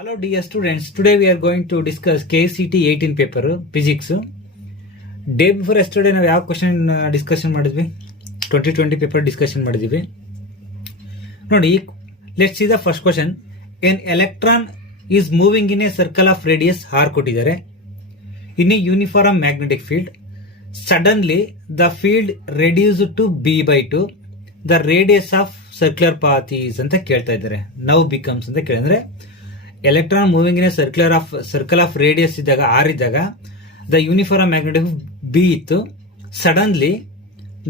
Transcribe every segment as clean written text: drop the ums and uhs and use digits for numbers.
Hello dear students, today we are going to discuss KCT 18 paper physics. Day before yesterday ನಾವು ಯಾವ question discussion ಮಾಡಿದ್ವಿ? 2020 paper discussion ಮಾಡಿದ್ವಿ. ನೋಡಿ, let's see the first question. An electron is moving in a circle of radius R ಕೊಟ್ಟಿದ್ದಾರೆ. In a uniform magnetic field, suddenly the field reduce to b/2, the radius of circular path is ಅಂತ ಕೇಳ್ತಾ ಇದ್ದಾರೆ. Now becomes ಅಂತ ಕೇಳಿದ್ರೆ, electron moving in circle of radius ಇದ್ದಾಗ R ಇದ್ದಾಗ the uniform magnetic B ಇತ್ತು. Suddenly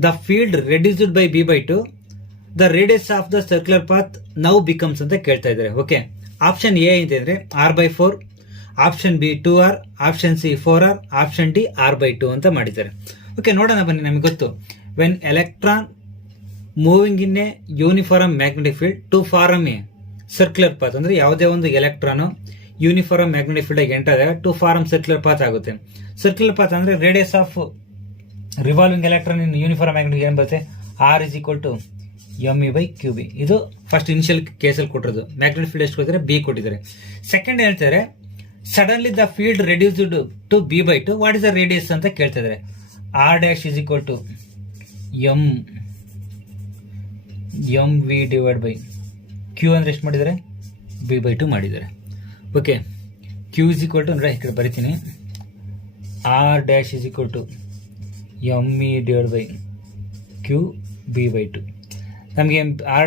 the field reduced by b/2, the radius of the circular path now becomes ಅಂತ ಕೇಳ್ತಾ ಇದ್ದಾರೆ. ಓಕೆ, ಆಪ್ಷನ್ ಎ ಅಂತಂದ್ರೆ r/4, option B 2r, option C 4r, option D r/2 ಅಂತ ಮಾಡಿದ್ದಾರೆ. Okay, ನೋಡೋಣ ಬನ್ನಿ. ನಮಗೆ ಗೊತ್ತು, when electron moving in a uniform magnetic field to form a circular path, ಅಂದ್ರೆ ಯಾವುದೇ ಒಂದು ಎಲೆಕ್ಟ್ರಾನ್ ಯೂನಿಫಾರ್ಮ್ ಮ್ಯಾಗ್ನೆಟಿಕ್ ಫೀಲ್ಡ್ ಆಗಿ ಎಂಟರ್ ಆದಾಗ ಟು ಫಾರ್ಮ್ ಸರ್ಕ್ಯುಲರ್ ಪಾತ್ ಆಗುತ್ತೆ. ಸರ್ಕ್ಯುಲರ್ ಪಾತ್ ಅಂದ್ರೆ radius of revolving electron in uniform magnetic ಏನ್ ಬರುತ್ತೆ? r = me/qb. ಇದು ಫಸ್ಟ್ ಇನಿಷಿಯಲ್ ಕೇಸಲ್ಲಿ ಕೊಟ್ಟಿರೋದು. ಮ್ಯಾಗ್ನೆಟಿಕ್ ಫೀಲ್ಡ್ ಎಷ್ಟು ಕೊಟ್ಟಿದ್ದಾರೆ? ಬಿ ಕೊಟ್ಟಿದ್ದಾರೆ. ಸೆಕೆಂಡ್ ಹೇಳ್ತಾರೆ, suddenly the field reduced to b/2, what is the radius ಅಂತ ಕೇಳ್ತಾ ಇದ್ದಾರೆ. r' mv/, q ಅಂದ್ರೆ ಎಷ್ಟು ಮಾಡಿದ್ದಾರೆ? b/2 ಮಾಡಿದ್ದಾರೆ. ಓಕೆ, q ಅಂದ್ರೆ ಈ ಕಡೆ ಬರಿತೀನಿ, r' me/q b/2. ನಮಗೆ r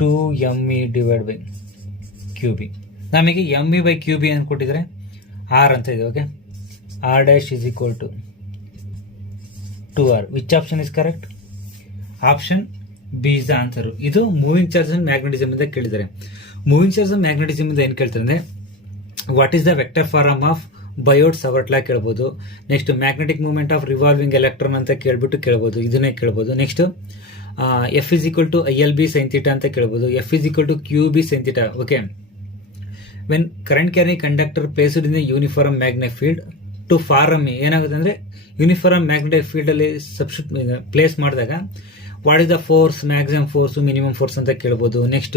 2me/qb. ನಮಗೆ me/qb ಅಂತ ಕೊಟ್ಟಿದ್ದಾರೆ, r ಅಂತ ಇದೆ. Okay, r' 2r. Which option is correct? Option B is the answer. ಇದು ಮೂವಿಂಗ್ ಚಾರ್ಜ್ ಅಂಡ್ ಮ್ಯಾಗ್ನೆಟಿಸಮ್ ಇಂದ ಕೇಳಿದ್ದಾರೆ. ಮೂವಿಂಗ್ ಚಾರ್ಜ್ ಅಂಡ್ ಮ್ಯಾಗ್ನೆಟಿಸಮ್ ಇಂದ ಏನ್ ಕೇಳ್ತಾರೆ ಅಂದ್ರೆ, what is the vector form of Biot Savart law ಕೇಳ್ಬೋದು. Next magnetic movement of revolving electron ಅಂತ ಕೇಳ್ಬೋದು, ಇದನ್ನೇ ಕೇಳ್ಬೋದು. ನೆಕ್ಸ್ಟ್ f = ILB sin θ ಅಂತ ಕೇಳ್ಬೋದು, f = QB sin θ. Okay, when current carrying conductor placed in uniform magnetic field to form ಏನಾಗುತ್ತೆ ಅಂದ್ರೆ, uniform magnetic field ಅಲ್ಲಿ ಪ್ಲೇಸ್ ಮಾಡಿದಾಗ what is the force, maximum force, minimum force ಅಂತ ಕೇಳ್ಬೋದು. Next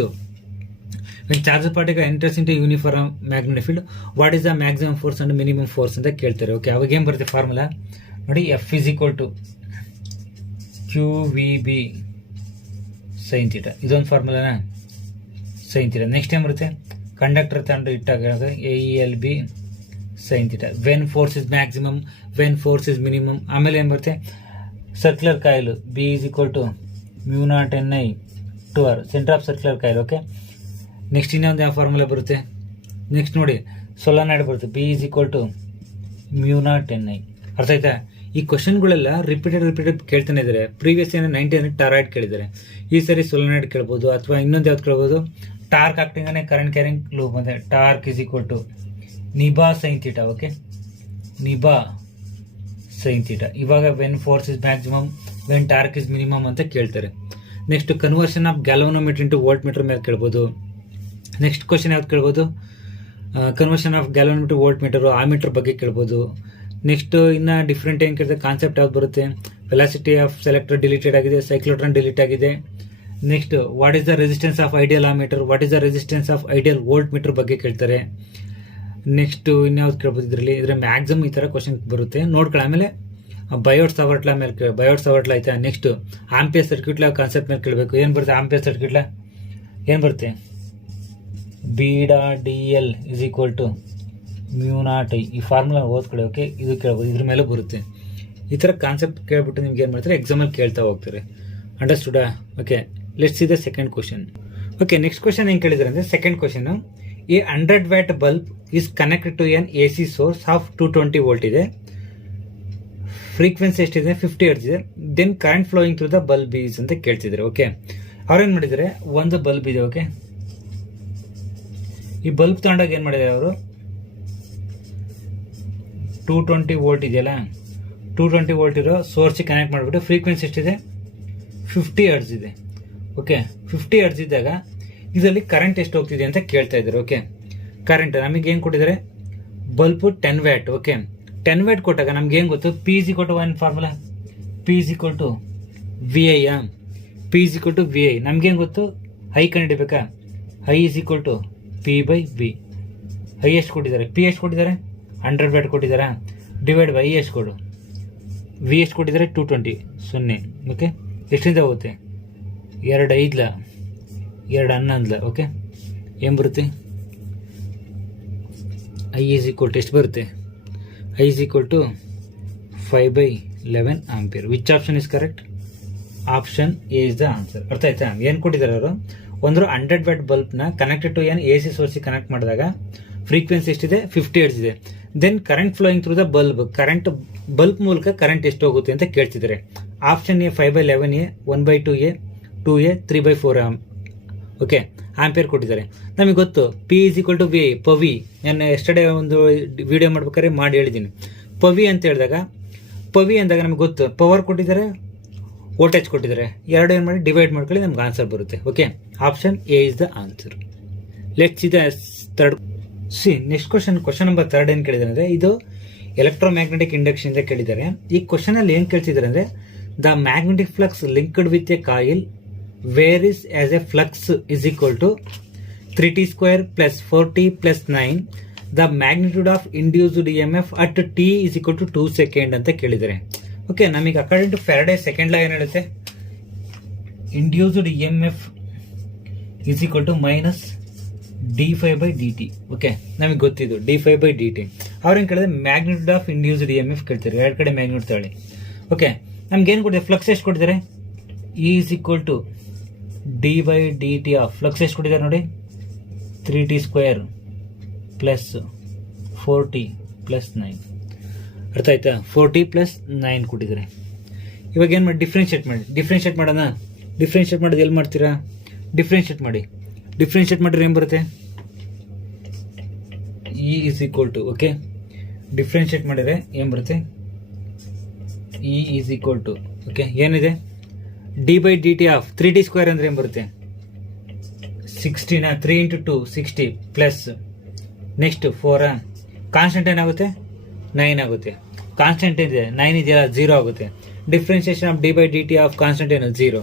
when charge particle enters into uniform magnetic field, what is the maximum force and minimum force ಅಂತ ಕೇಳ್ತಾರೆ. Okay, ಅವಾಗ ಏನ್ ಬರುತ್ತೆ ಫಾರ್ಮುಲಾ ನೋಡಿ, f = QVB sin θ. ಇದೊಂದು ಫಾರ್ಮುಲಾನ, sin θ. ನೆಕ್ಸ್ಟ್ ಏನ್ ಬರುತ್ತೆ? ಕಂಡಕ್ಟರ್ ತಂಡು ಇಟ್ಟಾಗ AELB sin θ. When force is maximum, when force is minimum. ಆಮೇಲೆ ಏನ್ ಬರುತ್ತೆ? Circular coil B = μ0 centre of circular coil. Okay, next ಇನ್ನೊಂದು ಯಾವ ಫಾರ್ಮುಲಾ ಬರುತ್ತೆ? ನೆಕ್ಸ್ಟ್ ನೋಡಿ, ಸೊಲನಾಯ್ಡ್ ಬರುತ್ತೆ, B = μ0 ಅರ್ಥ ಆಯ್ತಾ? ಈ ಕ್ವಶನ್ಗಳೆಲ್ಲ ರಿಪೀಟೆಡ್ ಕೇಳ್ತಾನೆ ಇದ್ದಾರೆ. ಪ್ರೀವಿಯಸ್ 90 ಟಾರಾಯ್ಡ್ ಕೇಳಿದ್ದಾರೆ. ಈ ಸರಿ ಸೊಲನಾಯ್ಡ್ ಕೇಳ್ಬೋದು, ಅಥವಾ ಇನ್ನೊಂದು ಯಾವ್ದು ಕೇಳ್ಬೋದು? Torque acting current carrying loop ಬಂದೆ, ಟಾರ್ಕ್ = ನಿಬಾ sin θ. ಓಕೆ, ನಿಬಾ sin θ. ಇವಾಗ when force is maximum, when torque is minimum ಅಂತ ಕೇಳ್ತಾರೆ. Next conversion of galvanometer into voltmeter ಮೇಲೆ ಕೇಳ್ಬೋದು. ನೆಕ್ಸ್ಟ್ ಕ್ವಶನ್ ಯಾವ್ದು ಕೇಳ್ಬೋದು? Conversion of galvanometer voltmeter, ಆ ಮೀಟರ್ ಬಗ್ಗೆ ಕೇಳ್ಬೋದು. ನೆಕ್ಸ್ಟ್ ಇನ್ನ ಡಿಫ್ರೆಂಟ್ ಏನ್ ಕೇಳ್ತಾರೆ? ಕಾನ್ಸೆಪ್ಟ್ ಯಾವ್ದು ಬರುತ್ತೆ? ವೆಲಾಸಿಟಿ ಆಫ್ ಸೆಲೆಕ್ಟರ್ ಡಿಲೀಟೆಡ್ ಆಗಿದೆ, ಸೈಕ್ಲೋಟ್ರಾನ್ ಡಿಲೀಟ್ ಆಗಿದೆ. Next what is the resistance of ideal ammeter, what is the resistance of ideal volt meter ಬಗ್ಗೆ ಕೇಳ್ತಾರೆ. ನೆಕ್ಸ್ಟ್ ಇನ್ಯಾವ್ದು ಕೇಳ್ಬೋದು? ಇದ್ರ ಮ್ಯಾಕ್ಸಿಮಮ್ ಈ ತರ ಕ್ವಶನ್ ಬರುತ್ತೆ, ನೋಡ್ಕೊಳ್ಳಿ. ಆಮೇಲೆ ಬಯೋಟ್ ಸವರ್ಟ್ ಲಾ ಮೇಲೆ, ಬಯೋಟ್ ಸವರ್ಟ್ ಲಾ ಆಯ್ತಾ. ನೆಕ್ಸ್ಟ್ ಆಂಪಿಯರ್ ಸರ್ಕ್ಯೂಟ್ ಲಾ ಕಾನ್ಸೆಪ್ಟ್ ಮೇಲೆ ಕೇಳಬೇಕು. ಏನ್ ಬರುತ್ತೆ ಆಂಪಿಯರ್ ಸರ್ಕ್ಯೂಟ್ ಲಾ? ಏನ್ ಬರುತ್ತೆ? B.dl = μ0I. ಈ ಫಾರ್ಮುಲಾ ಓದ್ಕೊಳ್ಳಿ. ಓಕೆ, ಇದು ಕೇಳ್ಬೋದು, ಇದ್ರ ಮೇಲೆ ಬರುತ್ತೆ. ಈ ತರ ಕಾನ್ಸೆಪ್ಟ್ ಕೇಳ್ಬಿಟ್ಟು ನಿಮ್ಗೆ ಏನ್ ಮಾಡ್ತಾರೆ? ಎಕ್ಸಾಮ್ ಅಲ್ಲಿ ಕೇಳ್ತಾ ಹೋಗ್ತಾರೆ. ಅಂಡರ್ಸ್ಟುಡಾ? Okay, let's see the second question. Okay, next question ಏನ್ ಕೇಳಿದ್ರೆ ಅಂದ್ರೆ, second question, a 100 watt bulb is connected to an AC source of 220 volt ಇದೆ. ಫ್ರೀಕ್ವೆನ್ಸಿ ಎಷ್ಟಿದೆ? 50 Hz ಇದೆ. Then current flowing through the bulb is ಅಂತ ಕೇಳ್ತಿದ್ದಾರೆ. Okay, ಅವ್ರೇನ್ ಮಾಡಿದ್ದಾರೆ? ಒಂದು ಬಲ್ಬ್ ಇದೆ. ಓಕೆ, ಈ ಬಲ್ಬ್ ತಗೊಂಡಾಗ ಏನ್ ಮಾಡಿದ್ದಾರೆ ಅವರು? 220 ವೋಲ್ಟ್ ಇದೆಯಲ್ಲ, 220 ವೋಲ್ಟ್ ಇರೋ ಸೋರ್ಸ್ ಕನೆಕ್ಟ್ ಮಾಡಿಬಿಟ್ಟು ಫ್ರೀಕ್ವೆನ್ಸಿ ಎಷ್ಟಿದೆ? 50 Hz ಇದೆ. ಓಕೆ, 50 Hz ಇದ್ದಾಗ ಇದರಲ್ಲಿ ಕರೆಂಟ್ ಎಷ್ಟು ಹೋಗ್ತಿದೆ ಅಂತ ಕೇಳ್ತಾ ಇದ್ದಾರೆ. ಓಕೆ, ಕರೆಂಟ್ ನಮಗೆ ಏನ್ ಕೊಟ್ಟಿದ್ದಾರೆ? Bulb 10 watt. ಓಕೆ, 10 ವ್ಯಾಟ್ ಕೊಟ್ಟಾಗ ನಮ್ಗೆ ಏನ್ ಗೊತ್ತು? P = ಒಂದು formula, P = VI. P = VI. ನಮ್ಗೇನ್ ಗೊತ್ತು? ಐ ಕಂಡು ಹಿಡಿಬೇಕಾ? I is equal to P by V. I ಎಷ್ಟು ಕೊಟ್ಟಿದ್ದಾರೆ, ಪಿ ಎಷ್ಟು ಕೊಟ್ಟಿದ್ದಾರೆ, 100 ವ್ಯಾಟ್ ಕೊಟ್ಟಿದ್ದಾರೆ, ಡಿವೈಡ್ ಬೈ ಐ ಎಷ್ಟು ಕೊಡು, ವಿ ಎಷ್ಟು ಕೊಟ್ಟಿದ್ದಾರೆ, 220 0. ಓಕೆ, ಎಷ್ಟರಿಂದ ಹೋಗುತ್ತೆ, 2 5 2 11. ಓಕೆ, ಏನು ಬರುತ್ತೆ, ಐ ಈಸ್ ಈಕ್ವಲ್ ಟು ಎಷ್ಟು ಬರುತ್ತೆ, I is equal to 5/11 ampere. Which option is correct, option A is the answer. ಅರ್ಥ ಆಯ್ತಾ, ಏನು ಕೊಟ್ಟಿದ್ದಾರೆ ಅವರು, ಒಂದು 100 ವ್ಯಾಟ್ ಬಲ್ಬ್ನ ಕನೆಕ್ಟೆಡ್ ಟು ಏನು ಎ ಸಿ ಸೋರ್ಸಿಗೆ ಕನೆಕ್ಟ್ ಮಾಡಿದಾಗ ಫ್ರೀಕ್ವೆನ್ಸಿ ಎಷ್ಟಿದೆ, 50 ಹರ್ಟ್ಜ್ ಇದೆ. Then current flowing through the bulb, bulb ಮೂಲಕ ಕರೆಂಟ್ ಎಷ್ಟು ಹೋಗುತ್ತೆ ಅಂತ ಕೇಳ್ತಿದ್ದಾರೆ. Option A 5/11 A, 1/2 A, 2 A, 3/4 okay ampere ಕೊಟ್ಟಿದ್ದಾರೆ. ನಮಗೆ ಗೊತ್ತು P is equal to V, ಪವಿ. ನಾನು ಎಸ್ಟರ್ಡೇ ಒಂದು ವಿಡಿಯೋ ಮಾಡ್ಬೇಕಾದ್ರೆ ಮಾಡಿ ಹೇಳಿದ್ದೀನಿ. ಪವಿ ಅಂತ ಹೇಳಿದಾಗ, ಪವಿ ಅಂದಾಗ ನಮ್ಗೆ ಗೊತ್ತು ಪವರ್ ಕೊಟ್ಟಿದ್ದಾರೆ, ವೋಲ್ಟೇಜ್ ಕೊಟ್ಟಿದ್ದಾರೆ, ಎರಡು ಏನು ಮಾಡಿ ಡಿವೈಡ್ ಮಾಡ್ಕೊಳ್ಳಿ, ನಮ್ಗೆ ಆನ್ಸರ್ ಬರುತ್ತೆ. Okay, option A is the answer. Let's see the third. Next question number 3 ಏನು ಕೇಳಿದ್ದಾರೆ ಅಂದರೆ, ಇದು ಎಲೆಕ್ಟ್ರೋಮ್ಯಾಗ್ನೆಟಿಕ್ ಇಂಡಕ್ಷನ್ ಇಂದ ಕೇಳಿದ್ದಾರೆ. ಈ ಕ್ವಶನ್ ಅಲ್ಲಿ ಏನು ಕೇಳ್ತಿದ್ದಾರೆ ಅಂದರೆ, the magnetic flux linked with A coil varies as a flux is equal to 3t² plus 4t plus 9. The magnitude of induced EMF at t is equal to 2 second ಅಂತ ಕೇಳಿದ್ದಾರೆ. Okay, ನಮಗೆ according to Faraday second law ಏನು ಹೇಳುತ್ತೆ, induced EMF is equal to minus d∅dt. Okay, ನಮಗೆ ಗೊತ್ತಿದ್ದು d∅dt. ಅವ್ರೇನು ಕೇಳಿದ್ರೆ magnitude of induced EMF ಕೇಳ್ತಾರೆ, ಎರಡು ಕಡೆ ಮ್ಯಾಗ್ನಿಟ್ಯೂಡ್ ತಗೊಳ್ಳಿ. ಓಕೆ, ನಮ್ಗೆ ಏನು ಕೊಟ್ಟಿದ್ದಾರೆ, ಫ್ಲಕ್ಸ್ ಎಷ್ಟು ಕೊಟ್ಟಿದ್ದಾರೆ, E is equal to d/dt of flux ಎಷ್ಟು ಕೊಟ್ಟಿದ್ದಾರೆ ನೋಡಿ, 3t² ಪ್ಲಸ್ 4t ಪ್ಲಸ್ 9. ಅರ್ಥ ಆಯ್ತಾ, 4t ಪ್ಲಸ್ 9 ಕೊಟ್ಟಿದ್ದಾರೆ. ಇವಾಗ ಏನು ಮಾಡಿ, ಡಿಫ್ರೆನ್ಷಿಯೇಟ್ ಮಾಡೋಣ. ಡಿಫ್ರೆನ್ಷಿಯೇಟ್ ಮಾಡೋದು ಎಲ್ಲಿ ಮಾಡ್ತೀರಾ, ಡಿಫ್ರೆನ್ಷಿಯೇಟ್ ಮಾಡಿದ್ರೆ ಏನು ಬರುತ್ತೆ, E is equal to, okay, differentiate ಮಾಡಿದ್ರೆ ಏನು ಬರುತ್ತೆ, E is equal to, okay, ಏನಿದೆ, d/dt ಆಫ್ 3t² ಅಂದ್ರೆ ಏನು ಬರುತ್ತೆ, 60 3 × 2 60 ಪ್ಲಸ್ ನೆಕ್ಸ್ಟ್ 4 ಕಾನ್ಸ್ಟೆಂಟ್ ಏನಾಗುತ್ತೆ, 9 ಆಗುತ್ತೆ. ಕಾನ್ಸ್ಟೆಂಟ್ ಇದೆ 9 ಇದೆಯಲ್ಲ, 0 ಆಗುತ್ತೆ. Differentiation of d/dt of constant ಏನು, 0.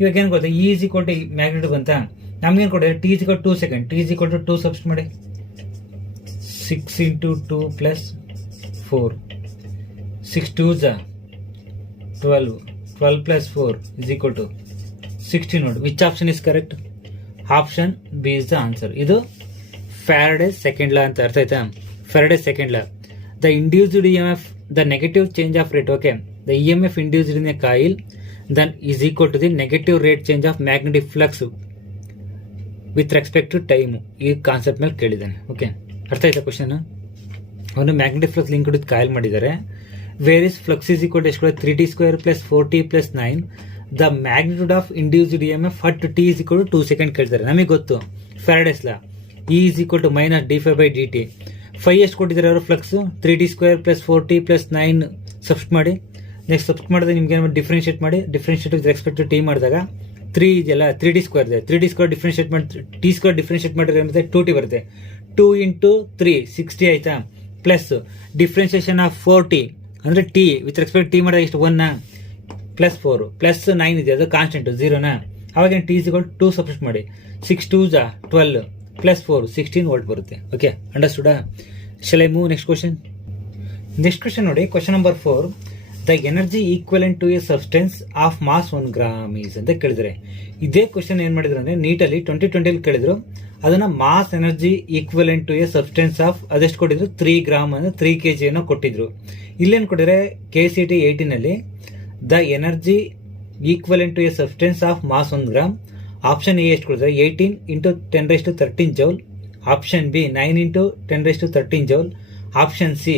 ಇವಾಗ ಏನು ಗೊತ್ತಾ, E is equal to magnitude ಬಂತ, ನಮ್ಗೇನು ಕೊಟ್ಟಿದೆ, t is equal to 2 second, t is equal to 2 substitute ಮಾಡಿ, 6 × 2 plus 4, 6 2s 12, 12 plus 4 is equal to 60 ನೋಡಿ. Which option is correct, option B is the answer. ಇದು ಫ್ಯಾರಡೆ ಸೆಕೆಂಡ್ ಲಾ ಅಂತ. ಅರ್ಥ ಆಯ್ತಾ, Faraday second law. The induced EMF, the negative change of rate, okay, the EMF induced in a coil then is equal to the negative rate change of magnetic flux with respect to time. ಈ concept ಮೇಲೆ ಕೇಳಿದ್ದಾನೆ. Okay, ಅರ್ಥ ಆಯ್ತಾ question. ಅವನು magnetic flux link with coil ಮಾಡಿದ್ದಾರೆ. Whereas flux is equal to 3t² plus 4t plus 9. The magnitude of induced EMF at t is equal to 2 second ಕೇಳ್ತಾರೆ. ನಮಗೆ ಗೊತ್ತು Faraday's law, E is equal to minus d∅dt. 5 ಎಷ್ಟು ಕೊಟ್ಟಿದ್ದಾರೆ ಅವರು, flux 3t² plus 4t plus 9 substitute ಮಾಡಿ. Next substitute ಮಾಡಿದ್ರೆ ನಿಮ್ಗೆ ಏನು, ಡಿಫ್ರೆನ್ಷಿಯೇಟ್ ಮಾಡಿ. Differentiate with respect to t ಮಾಡಿದಾಗ 3 ಇದೆಯಲ್ಲ, 3t² ಇದೆ, 3t² ಡಿಫ್ರೆನ್ಷಿಯೇಟ್ ಮಾಡಿ, t² ಡಿಫ್ರೆನ್ಷಿಯೇಟ್ ಮಾಡಿದ್ರೆ ಏನಿದೆ, 2t ಬರುತ್ತೆ. 2 × 3 60 ಆಯ್ತಾ, ಪ್ಲಸ್ ಡಿಫ್ರೆನ್ಸಿಯೇಷನ್ ಆಫ್ 4t ಅಂದ್ರೆ ಟಿ ವಿತ್ ರೆಸ್ಪೆಕ್ಟ್ ಟಿ ಮಾಡಿದಾಗ ಎಷ್ಟು, 1 ಪ್ಲಸ್ 4 ಪ್ಲಸ್ 9 ಇದೆ, ಅದು ಕಾನ್ಸ್ಟೆಂಟ್ 0 ಅವಾಗ T is equal to 2 substitute ಮಾಡಿ, 6 2s 12 ಪ್ಲಸ್ 4 16 ವೋಲ್ಟ್ ಬರುತ್ತೆ. ಓಕೆ, ಅಂಡರ್ಸ್ಟುಡಾ. Shall I move next question. Next question ನೋಡಿ, question number 4. The energy equivalent to a substance of mass 1 gram is ಅಂತ ಕೇಳಿದ್ರೆ, ಇದೇ ಕ್ವಶನ್ ಏನ್ ಮಾಡಿದ್ರು ಅಂದ್ರೆ ನೀಟಲ್ಲಿ 2020 ಕೇಳಿದ್ರು. ಅದನ್ನ mass energy equivalent to a substance of ಅದೆಷ್ಟು ಕೊಟ್ಟಿದ್ರು, 3 ಗ್ರಾಮ್ ಅಂದ್ರೆ 3 kg ಏನೋ ಕೊಟ್ಟಿದ್ರು. ಇಲ್ಲೇನು ಕೊಟ್ಟಿದ್ರೆ, KCT 18 ಅಲ್ಲಿ the energy equivalent to a substance of mass 1 gram. Option A ಎಷ್ಟು ಕೊಟ್ಟಿದ್ದಾರೆ, 18 × 10⁻13 joule. Option B 9 × 10⁻13 joule. Option C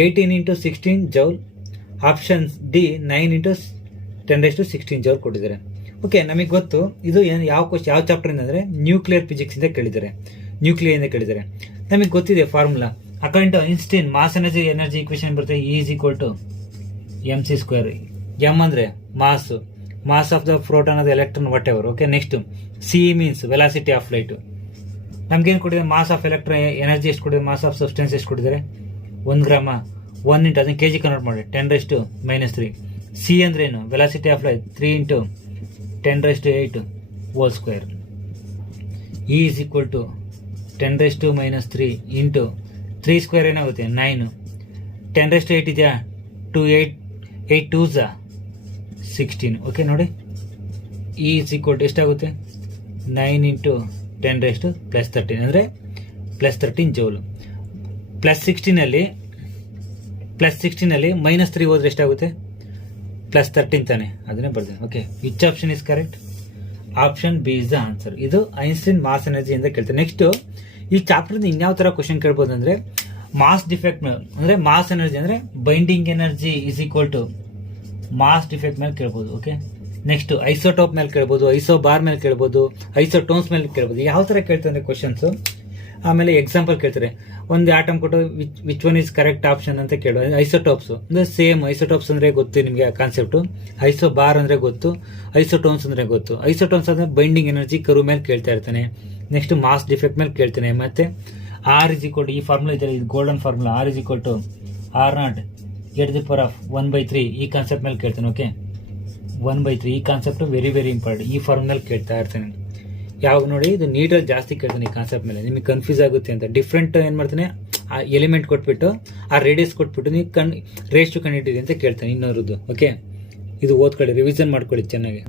18 × 16 joule. Option D 9 × 10⁻16 joule ಕೊಟ್ಟಿದ್ದಾರೆ. ಓಕೆ, ನಮಗೆ ಗೊತ್ತು ಇದು ಯಾವ ಚಾಪ್ಟರ್ ಅಂದ್ರೆ ನ್ಯೂಕ್ಲಿಯರ್ ಫಿಸಿಕ್ಸ್ ಇಂದ ಕೇಳಿದ್ದಾರೆ, ನ್ಯೂಕ್ಲಿಯರ್ ಇಂದ ಕೇಳಿದ್ದಾರೆ. ನಮಗೆ ಗೊತ್ತಿದೆ formula, according to Einstein mass energy equation ಬರುತ್ತೆ, E is equal to mc². m ಅಂದ್ರೆ mass of the proton of the electron whatever. Okay, next C means velocity of light. ನಮ್ಗೇನು ಕೊಟ್ಟಿದ್ದಾರೆ, ಮಾಸ್ ಆಫ್ ಎಲೆಕ್ಟ್ರಾನ್ ಎನರ್ಜಿ ಎಷ್ಟು ಕೊಟ್ಟಿದ್ದಾರೆ, mass of substance ಎಷ್ಟು ಕೊಟ್ಟಿದ್ದಾರೆ, 1 ಗ್ರಾಮ. 1 × ಅದನ್ನ kg ಕನ್ವರ್ಟ್ ಮಾಡಿ, 10⁻³ ಸಿ ಅಂದ್ರೆ ಏನು, velocity of light 3 × 10⁻8 whole square. E is equal to 10⁻³ into 3 square ಏನಾಗುತ್ತೆ 9, 10⁸ ಇದೆಯಾ 8 2s 16. ಓಕೆ ನೋಡಿ, ಇ ಇಸ್ ಈಕ್ವಲ್ ಟು ಎಷ್ಟಾಗುತ್ತೆ 9 ಇಂಟು 10⁻13 ಅಂದರೆ +13 ಜೌಲು. +16 -3 ಹೋದ್ರೆ ಎಷ್ಟಾಗುತ್ತೆ +13 ತಾನೆ, ಅದನ್ನೇ ಬರ್ತೀನಿ. Okay, which option is correct? Option B is the answer. ಇದು ಐನ್ಸ್ಟೈನ್ ಮಾಸ್ ಎನರ್ಜಿ ಅಂತ ಕೇಳ್ತಾರೆ. ನೆಕ್ಸ್ಟ್ ಈ ಚಾಪ್ಟರ್ ಇನ್ಯಾವ ತರ ಕ್ವಶನ್ ಕೇಳ್ಬೋದು ಅಂದ್ರೆ ಮಾಸ್ ಡಿಫೆಕ್ಟ್ ಅಂದ್ರೆ ಮಾಸ್ ಎನರ್ಜಿ ಅಂದ್ರೆ binding energy is equal to mass defect ಮೇಲೆ ಕೇಳ್ಬೋದು. ಓಕೆ, ನೆಕ್ಸ್ಟ್ ಐಸೋಟೋಪ್ ಮೇಲೆ ಕೇಳ್ಬೋದು, ಐಸೋಬಾರ್ ಮೇಲೆ ಕೇಳ್ಬೋದು, ಐಸೋಟೋನ್ಸ್ ಮೇಲೆ ಕೇಳ್ಬೋದು. ಯಾವ ತರ ಕೇಳ್ತಾರೆ ಕ್ವಶನ್ಸ್. ಆಮೇಲೆ ಎಕ್ಸಾಂಪಲ್ ಕೇಳ್ತಾರೆ, ಒಂದು ಆಟಮ್ ಕೊಟ್ಟು which one is correct option ಅಂತ ಕೇಳುವ. ಐಸೋಟೋಪ್ಸ್ ಅಂದ್ರೆ ಸೇಮ್, ಐಸೋಟೋಪ್ಸ್ ಅಂದ್ರೆ ಗೊತ್ತು ನಿಮಗೆ ಕಾನ್ಸೆಪ್ಟ್. ಐಸೋಬಾರ್ ಅಂದ್ರೆ ಗೊತ್ತು, ಐಸೋಟೋನ್ಸ್ ಅಂದ್ರೆ ಗೊತ್ತು. ಐಸೋಟೋನ್ಸ್ ಅಂದ್ರೆ ಬೈಂಡಿಂಗ್ ಎನರ್ಜಿ ಕರು ಮೇಲೆ ಕೇಳ್ತಾ ಇರ್ತಾನೆ. ನೆಕ್ಸ್ಟ್ ಮಾಸ್ ಡಿಫೆಕ್ಟ್ ಮೇಲೆ ಕೇಳ್ತಾನೆ. ಮತ್ತೆ ಆರ್ ಇಸ್ ಈಕ್ವಲ್ ಟು, ಈ ಫಾರ್ಮುಲಾ ಇದೆ, ಇದು golden formula, R is equal to R0 1/3 ಈ ಕಾನ್ಸೆಪ್ಟ್ ಮೇಲೆ ಕೇಳ್ತಾನೆ. ಓಕೆ, 1/3 ಈ ಕಾನ್ಸೆಪ್ಟ್ ವೆರಿ ವೆರಿ ಇಂಪಾರ್ಟೆಂಟ್. ಈ ಫಾರ್ಮುಲಾ ಕೇಳ್ತಾ ಇರ್ತಾನೆ. ಯಾವಾಗ ನೋಡಿ ಇದು ನೀಟಲ್ಲಿ ಜಾಸ್ತಿ ಕೇಳ್ತಾನೆ ಈ ಕಾನ್ಸೆಪ್ಟ್ ಮೇಲೆ, ನಿಮಗೆ ಕನ್ಫ್ಯೂಸ್ ಆಗುತ್ತೆ ಅಂತ. ಡಿಫ್ರೆಂಟ್ ಏನ್ ಮಾಡ್ತಾನೆ, ಆ ಎಲಿಮೆಂಟ್ ಕೊಟ್ಬಿಟ್ಟು ಆ ರೇಡಿಯಸ್ ಕೊಟ್ಬಿಟ್ಟು ನೀವು ರೇಷಿಯೋ ಕಂಡಿದ್ದೀರಿ ಅಂತ ಕೇಳ್ತಾನೆ ಇನ್ನೊಂದು. ಓಕೆ, ಇದು ಓದ್ಕೊಳ್ಳಿ, ರಿವಿಷನ್ ಮಾಡ್ಕೊಳ್ಳಿ ಚೆನ್ನಾಗಿ.